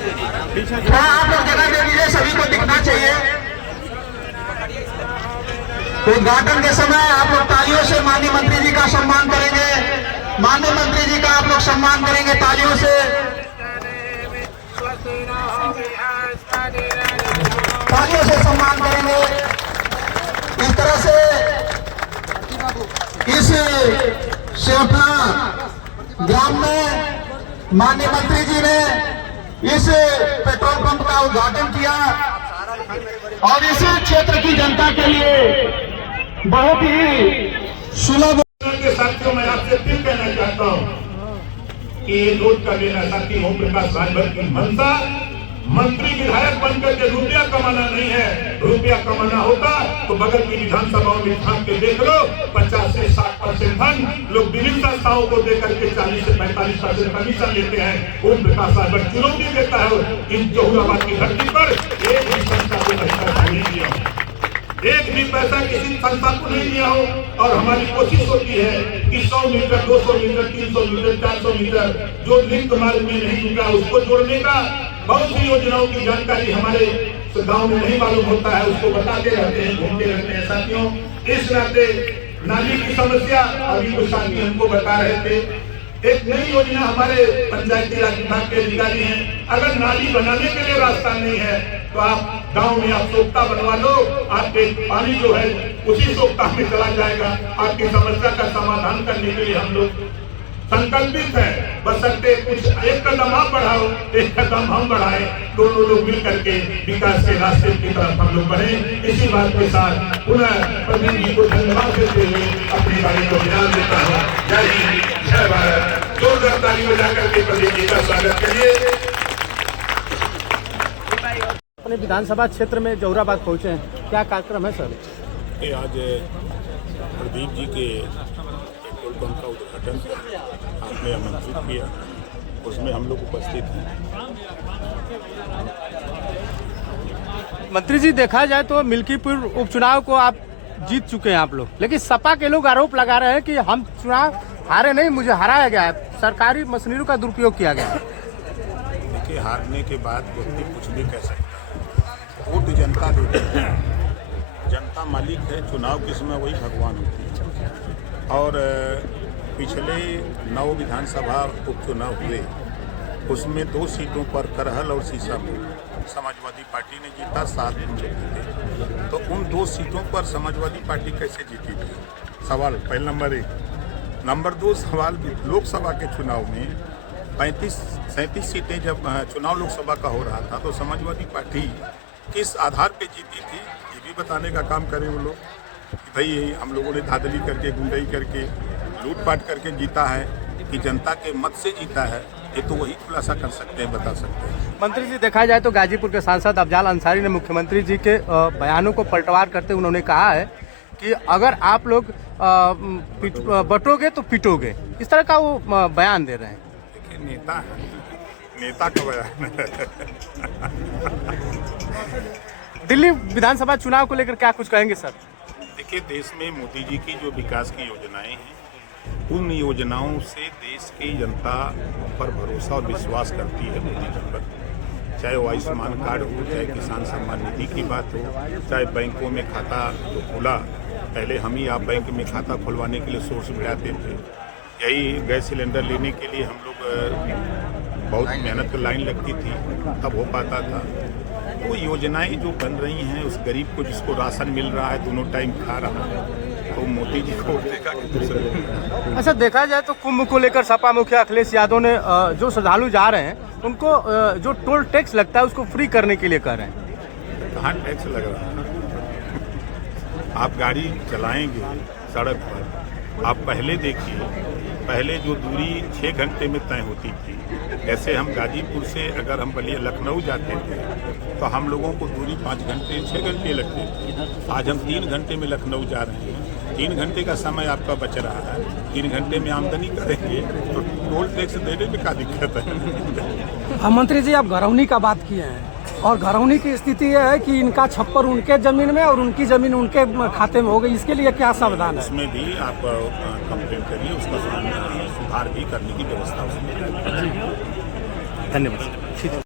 थोड़ा आप लोग जगह दे दीजिए, सभी को दिखना चाहिए। उद्घाटन के समय आप लोग तालियों से माननीय मंत्री जी का सम्मान करेंगे। माननीय मंत्री जी का आप लोग सम्मान करेंगे तालियों से, तालियों से सम्मान करेंगे। इस तरह से इस सेवठा ग्राम में माननीय मंत्री जी ने इस पेट्रोल पंप का उद्घाटन किया और इस क्षेत्र की जनता के लिए बहुत ही सुलभ के साथियों मैं आपसे फिर कहना चाहता हूं कि ये नोट का देना साथी ओम प्रकाश राजभर की मंशा मंत्री विधायक बनकर के रुपया कमाना नहीं है। रुपया कमाना होता तो बगल की विधानसभाओं में झांक के देख लो, 50 से 60% फंड लोग विभिन्न संस्थाओं को देकर के 40 से 45% कमीशन लेते हैं। ओम प्रकाश राजभर चुनौती देता है इन जहुराबाद की धरती पर एक भी संस्था को नहीं दिया, एक भी पैसा किसी संस्था को नहीं दिया हो। और हमारी कोशिश होती है कि 100 मीटर 200 मीटर 300 मीटर 400 मीटर जो लिंक मार्ग में नहीं जुटा उसको जोड़ने का। बहुत सी योजनाओं की जानकारी हमारे गांव में नहीं मालूम होता है, उसको बताते रहते हैं, घूमते रहते हैं साथियों। इस नाते नाली की समस्या अभी कुछ साथी हमको बता रहे थे, एक नई योजना हमारे पंचायती राज विभाग के अधिकारी हैं, अगर नाली बनाने के लिए रास्ता नहीं है तो आप गांव में आप सोखता बनवा लो, आपके पानी जो है उसी सोखता में चला जाएगा। आपकी समस्या का समाधान करने के लिए हम लोग संकल्पित है। बशर्ते कुछ एक कदम आप बढ़ाओ, एक कदम हम बढ़ाए, दोनों लोग मिल करके विकास के रास्ते की तरफ हम लोग बढ़े। इसी बात के साथ पुनः प्रदीप जी को धन्यवाद देते हुए अपनी बारी को विराम देता हूँ। जय हिंद, जय भारत। जोरदार ताली बजा करके प्रदीप जी का स्वागत करिए। अपने विधानसभा क्षेत्र में जहुराबाद पहुंचे हैं, क्या कार्यक्रम है सर? आज प्रदीप जी के पेट्रोल पंप का उद्घाटन आपने आमंत्रित किया, उसमें हम लोग उपस्थित हैं। मंत्री जी, देखा जाए तो मिल्कीपुर उपचुनाव को आप जीत चुके हैं आप लोग, लेकिन सपा के लोग आरोप लगा रहे हैं कि हम चुनाव हारे नहीं, मुझे हराया गया है, सरकारी मशीनरी का दुरुपयोग किया गया है। देखिए, हारने के बाद व्यक्ति कुछ भी कह सकता है, वोट जनता देती है, जनता मालिक है, चुनाव के समय वही भगवान होती है। और पिछले 9 विधानसभा उपचुनाव हुए, उसमें 2 सीटों पर करहल और सीसापुर समाजवादी पार्टी ने जीता, 7 हम लोग जीते। तो उन 2 सीटों पर समाजवादी पार्टी कैसे जीती थी? सवाल पहले नंबर 1। नंबर 2 सवाल, लोकसभा के चुनाव में 35-37 सीटें जब चुनाव लोकसभा का हो रहा था तो समाजवादी पार्टी किस आधार पे जीती थी, ये भी बताने का काम करें वो लोग कि भाई हम लोगों ने धांधली करके, गुंडई करके, लूटपाट करके जीता है कि जनता के मत से जीता है, ये तो वही खुलासा कर सकते हैं, बता सकते हैं। मंत्री जी, देखा जाए तो गाजीपुर के सांसद अफजाल अंसारी ने मुख्यमंत्री जी के बयानों को पलटवार करते उन्होंने कहा है कि अगर आप लोग बटोगे तो पिटोगे, इस तरह का वो बयान दे रहे हैं। देखिए, नेता है, नेता का बयान दिल्ली विधानसभा चुनाव को लेकर क्या कुछ कहेंगे सर? देखिए, देश में मोदी जी की जो विकास की योजनाएं हैं, उन योजनाओं से देश की जनता पर भरोसा और विश्वास करती है मोदी जी पर। चाहे वो आयुष्मान कार्ड हो, चाहे किसान सम्मान निधि की बात हो, चाहे बैंकों में खाता जो खुला, पहले हम ही आप बैंक में खाता खुलवाने के लिए सोर्स बढ़ाते थे। यही गैस सिलेंडर लेने के लिए हम लोग बहुत मेहनत की लाइन लगती थी, तब हो पाता था। तो योजनाएं जो बन रही हैं, उस गरीब को जिसको राशन मिल रहा है, दोनों टाइम खा रहा है, तो मोदी जी को देखा कि दूसरे। अच्छा, देखा जाए तो कुंभ को लेकर सपा मुखिया अखिलेश यादव ने जो श्रद्धालु जा रहे हैं उनको जो टोल टैक्स लगता है उसको फ्री करने के लिए कह रहे हैं। कहाँ टैक्स लग रहा है? आप गाड़ी चलाएंगे सड़क पर, आप पहले देखिए, पहले जो दूरी 6 घंटे में तय होती थी, ऐसे हम गाजीपुर से अगर हम बलिया लखनऊ जाते थे तो हम लोगों को दूरी 5 घंटे 6 घंटे लगते थे। आज हम 3 घंटे में लखनऊ जा रहे हैं। 3 घंटे का समय आपका बच रहा है, 3 घंटे में आमदनी करेंगे तो टोल टैक्स देने में क्या दिक्कत है? मंत्री जी, आप घरौनी का बात किए हैं और घरौनी की स्थिति यह है कि इनका छप्पर उनके जमीन में और उनकी जमीन उनके खाते में हो गई, इसके लिए क्या समाधान है? उसमें भी आप कंप्लेंट करिए, उसका सुधार भी करने की व्यवस्था उसमें। धन्यवाद।